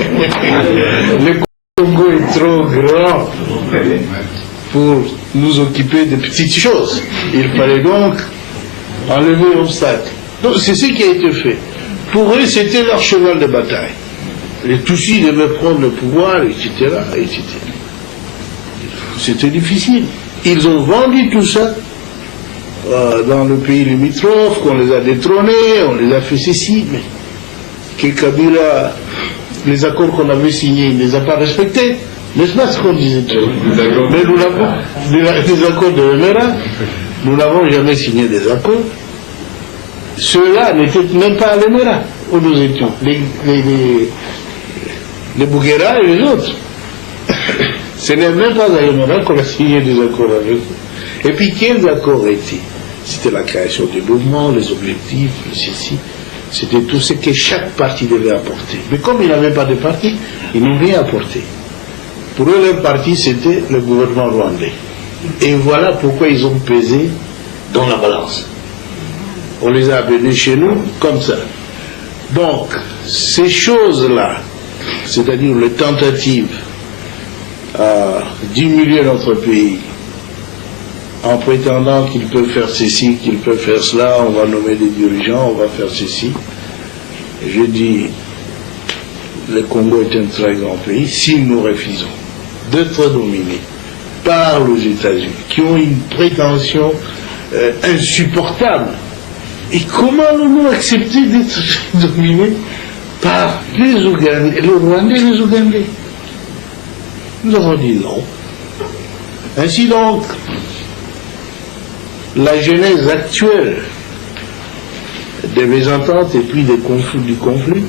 Le Congo est trop grand pour nous occuper de petites choses. Il fallait donc enlever l'obstacle. Donc c'est ce qui a été fait. Pour eux, c'était leur cheval de bataille. Les Tutsis devaient prendre le pouvoir, etc., etc. C'était difficile. Ils ont vendu tout ça dans le pays limitrophe, qu'on les a détrônés, on les a fait ceci, mais que Kabila, les accords qu'on avait signés, il ne les a pas respectés. N'est-ce pas ce qu'on disait? Mais nous l'avons, les accords de Emera, nous n'avons jamais signé des accords. Ceux-là n'étaient même pas à l'Emera, où nous étions. Les Bouguera et les autres. Ce n'est même pas à l'Emera qu'on a signé des accords avec eux. Et puis, quels accords étaient? C'était la création du mouvement, les objectifs, ceci. C'était tout ce que chaque parti devait apporter. Mais comme ils n'avaient pas de parti, ils n'ont rien apporté. Pour eux, leur parti, c'était le gouvernement rwandais. Et voilà pourquoi ils ont pesé dans la balance. On les a amenés chez nous comme ça. Donc, ces choses-là, c'est-à-dire les tentatives à diminuer notre pays, en prétendant qu'ils peuvent faire ceci, qu'ils peuvent faire cela, on va nommer des dirigeants, on va faire ceci. Je dis, le Congo est un très grand pays. Si nous refusons d'être dominés par les États-Unis, qui ont une prétention insupportable, et comment allons-nous accepter d'être dominés par les Ougandais, le Rwandais et les Ougandais? Nous avons dit non. Ainsi donc, la genèse actuelle des mésententes et puis du conflit,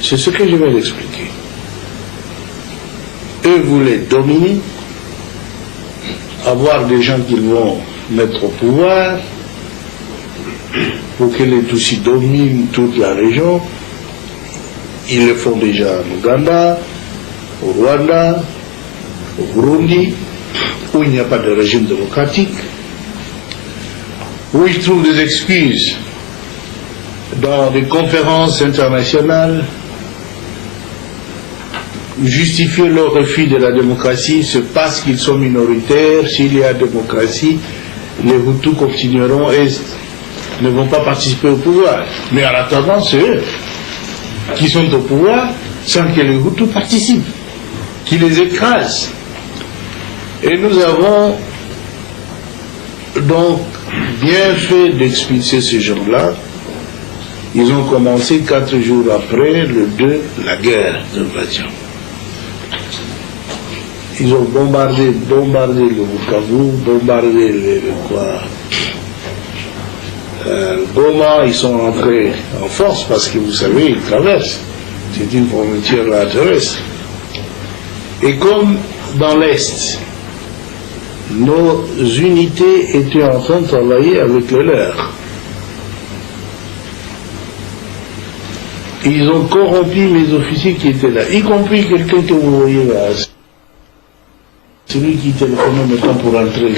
c'est ce que je vais l'expliquer. Eux voulaient dominer, avoir des gens qu'ils vont mettre au pouvoir, pour que les Tutsis dominent toute la région. Ils le font déjà en Ouganda, au Rwanda, au Burundi, où il n'y a pas de régime démocratique, où ils trouvent des excuses dans des conférences internationales, justifier leur refus de la démocratie, c'est parce qu'ils sont minoritaires. S'il y a démocratie, les Hutus continueront et ne vont pas participer au pouvoir. Mais en attendant, c'est eux qui sont au pouvoir sans que les Hutus participent, qui les écrasent. Et nous avons donc bien fait d'expulser ces gens-là. Ils ont commencé 4 jours après, le 2, la guerre d'invasion. Ils ont bombardé le Bukavu, bombardé Goma. Ils sont rentrés en force parce que vous savez, ils traversent. C'est une frontière terrestre. Et comme dans l'Est, nos unités étaient en train de travailler avec les leurs. Ils ont corrompu les officiers qui étaient là, y compris quelqu'un que vous voyez là. Celui qui téléphonait maintenant pour entrer.